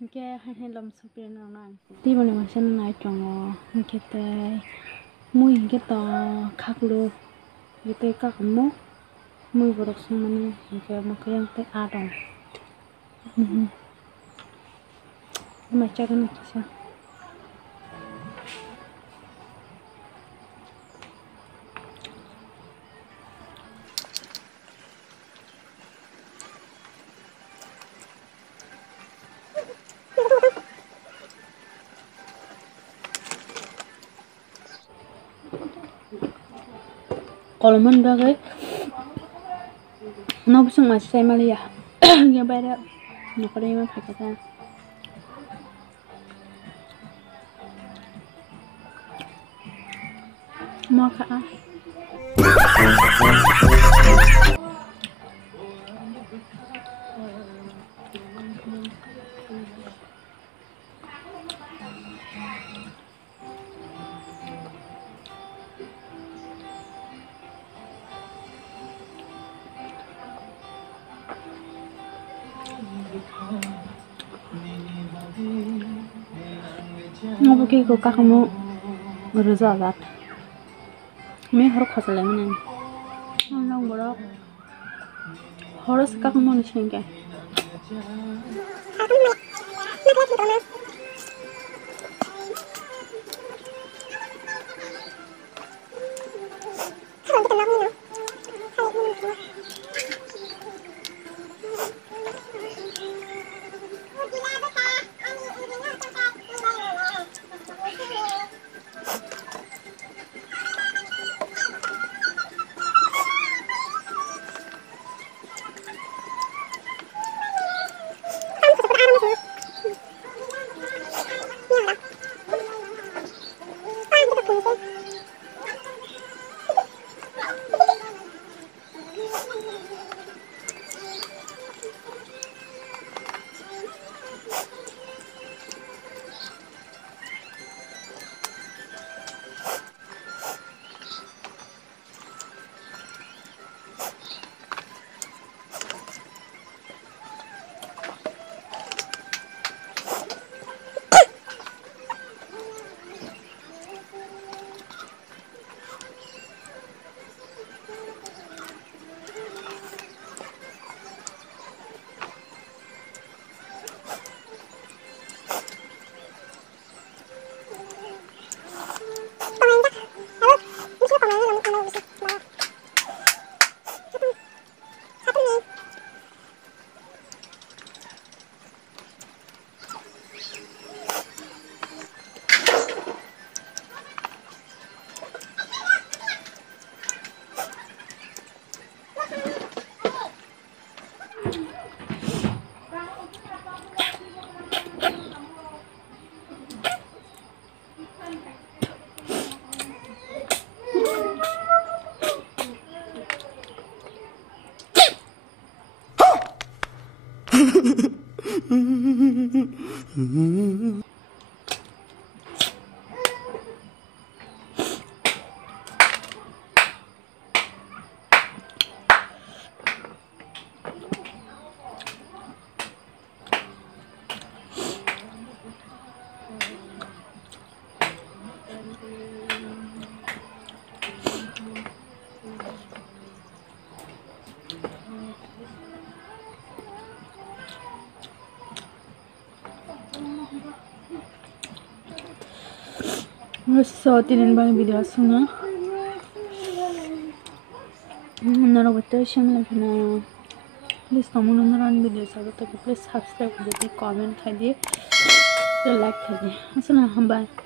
Cái hai lồng sụp bên nào này tí vào này mà xem này trồng cái tê mui cái tờ khắc luôn cái tê các mốc mui vào được xong mình cái mà cái yang tê à đồng mà chắc cái này sao kalau mình ra cái nó bisa masih saya malah ya yang beda nó có đây mà phải kata mau kah ngapa kayak kok kamu berusaha me harus khasal mana orang borok harus kamu manusia kayak so tinin bang video sunga nara betul sih malah kena please kamu nonton video saya tapi please subscribe jadi comment aja like aja asal hamba